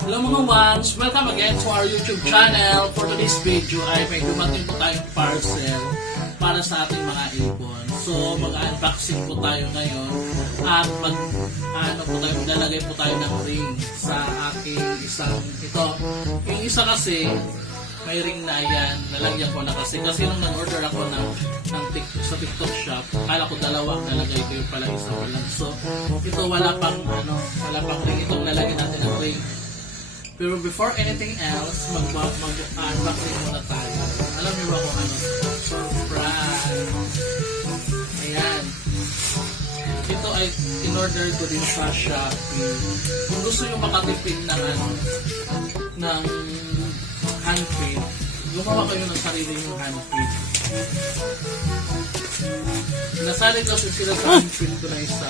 Hello mga ones! Welcome again to our YouTube channel. For today's video ay may dumating po tayong parcel para sa ating mga ibon. So mag-unboxing po tayo ngayon at maglalagay po tayo ng ring sa aking isang ito. Yung isa kasi may ring na yan, nalagyan ko na kasi nung nag-order ako ng TikTok, sa TikTok shop, akala ko dalawa nalagay ko, yung pala isa pa lang. So ito wala pang ring, itong lalagyan natin ng ring. Pero before anything else, mag-unboxing muna tayo. Alam niyo ba kung ano? Surprise! Ayan. Ito ay in-order ko din sa Shopee. Kung gusto nyo makatipid ng handprint, gumawa kayo ng sarili yung handprint. Nasali kasi sila sa handprint ko na isa.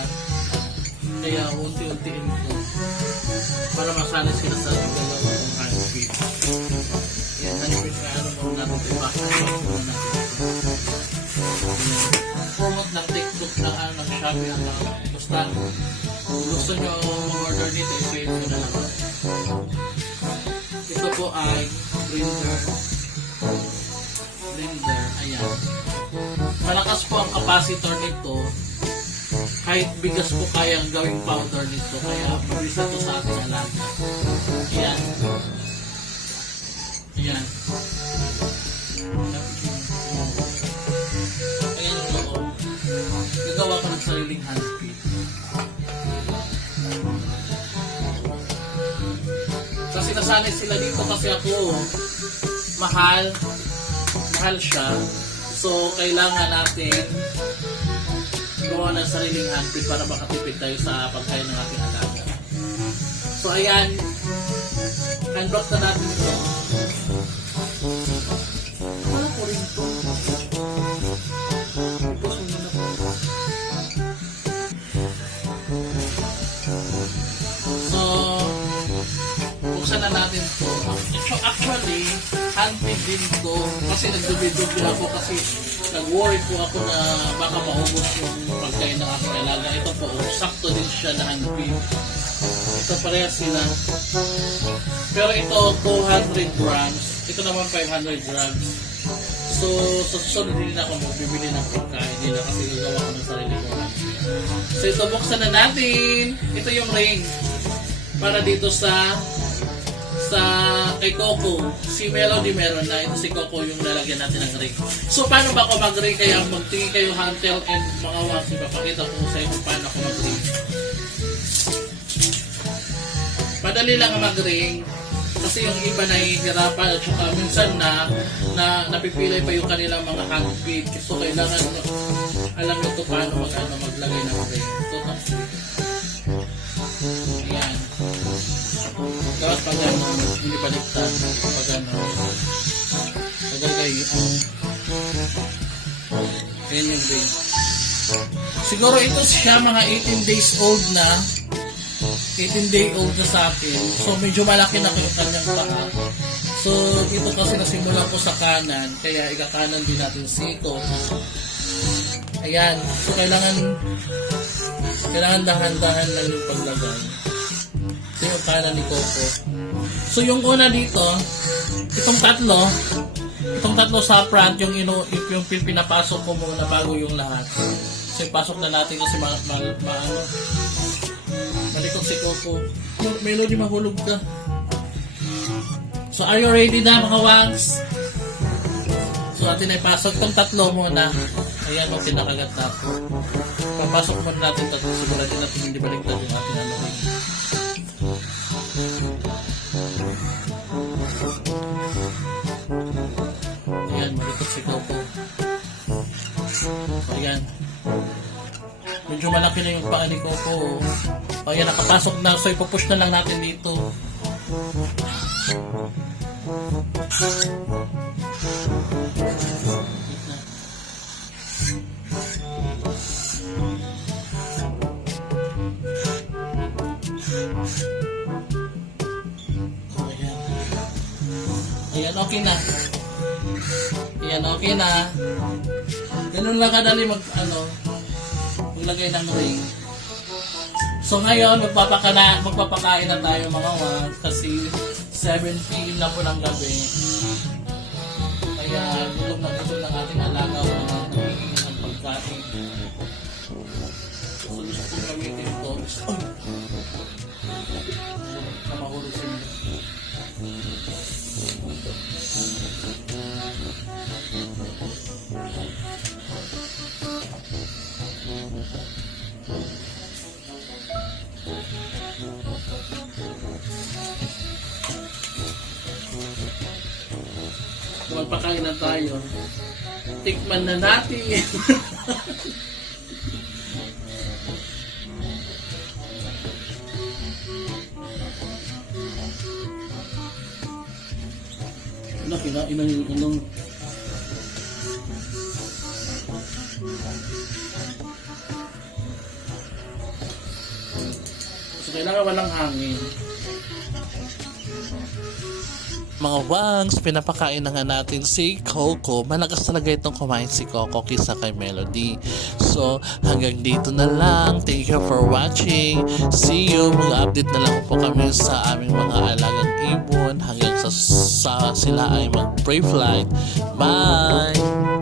Kaya unti-untiin ko para masali sila sa dalawa kong handprint. Yan, handprint na muna natin ito. Promote ng TikTok ng Shopee ang basta kung gusto nyo mag-order dito, i-save nyo na lang. Ito po ay blender. Ayan. Malakas po ang capacitor nito. Kahit bigas po kayang gawing powder nito, kaya mabilis na ito sa ating alaga. Ayan. Ayan. Ayan yung loob. Gagawa ko ng sariling handprint. Kasi nasanay sila dito kasi ako mahal siya. So, kailangan natin gawa ng sariling handprint para makatipid tayo sa pagkain ng ating alaga. So, ayan. Unbox na natin ito. Wala ko rin ito. Ipos mo na po. So, buksan na natin ito. Actually, handprint din ito. Kasi nagdubi-dubi ako kasi nag-worry po ako na baka maubos yung pagkain ng aking alaga. Ito po, sakto din siya na handprint. Ito pareha sila. Pero ito, 200 grams. Ito naman 500 grams. So, sa susunod din ako magbibili ng pagkain nila kasi gagawa ko ng sarili ko. So, ito, buksan na natin. Ito yung ring. Para dito sa kay Coco. Si Melody meron na. Ito si Coco yung lalagyan natin ng ring. So, paano ba ako mag-ring? Kaya magtingin kayo Hantel and mga wasi. Papakita ko sa inyo paano ako mag-ring. Madali lang mag-ring. Kasi yung iba nahihirapan at saka minsan na napipilay pa yung kanilang mga handprint. So, kailangan alam nyo ito paano maglagay ng ring. Ito. Ayan. Tapos pag hindi baliktad, pag nagagay ayan yung ring. Siguro ito siya mga 18 days old na 18 day old na sa akin. So medyo malaki na yung kanyang paa. So dito kasi nasimulan ko sa kanan, kaya ikakanan din natin sito. Ayan. So kailangan dahan-dahan lang yung paglagay. Ito yung kanan ni Coco. So yung una dito, itong tatlo sa front, yung pinapasok ko muna bago yung lahat. So ipasok na natin kasi malikot si Coco. Melody, mahulog ka. So are you ready na mga wangs? So atin ay pasok itong tatlo muna. Ayan ang pinakagat tapo. Papasok muna natin tatlo. Siguratin natin hindi baliktad yung ating alamin. Ayan, malikot si Coco. Ayan. Medyo malaki na yung paa ni Coco. Ayan, nakapasok na. So, ipupush na lang natin dito. Ayan, okay na. Ayan, okay na. Ganun lang kadali maglagay ng ring. So ngayon, magpapakain na tayo mga wag kasi 7 p.m. na po ng gabi. Kaya gutom ng ating alaga wala na nangingin ng pagkain. So gusto kong gamitin ito. Na mahulog sa inyo. Magpakain na tayo. Tikman na natin. Inang so kailangan walang hangin. Mga wangs, pinapakain na nga natin si Coco. Malakas talaga itong kumain si Coco kisa kay Melody. So, hanggang dito na lang. Thank you for watching. See you. Mag-update na lang po kami sa aming mga alagang ibon hanggang sa sila ay mag-pray flight. Bye!